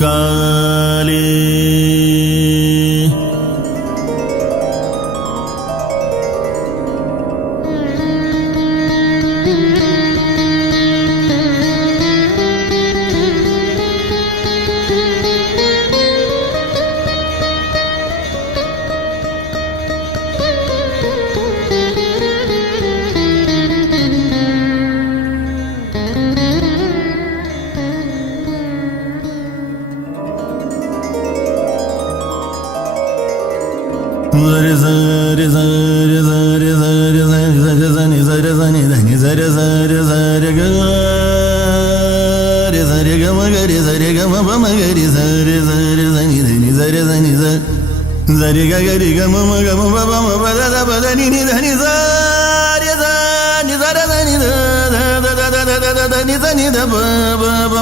काले zare zare zare zare zare zare zare zani zare zani zani zare zare zare ga re zare ga ma ga re zare ga ma ba ma ga re zare zare zani zani zare zani zare ga ga re ga ma ga ma ba ma ba da ba da ni ni zani zare zani zare zani da da da da da da ni zani da ba ba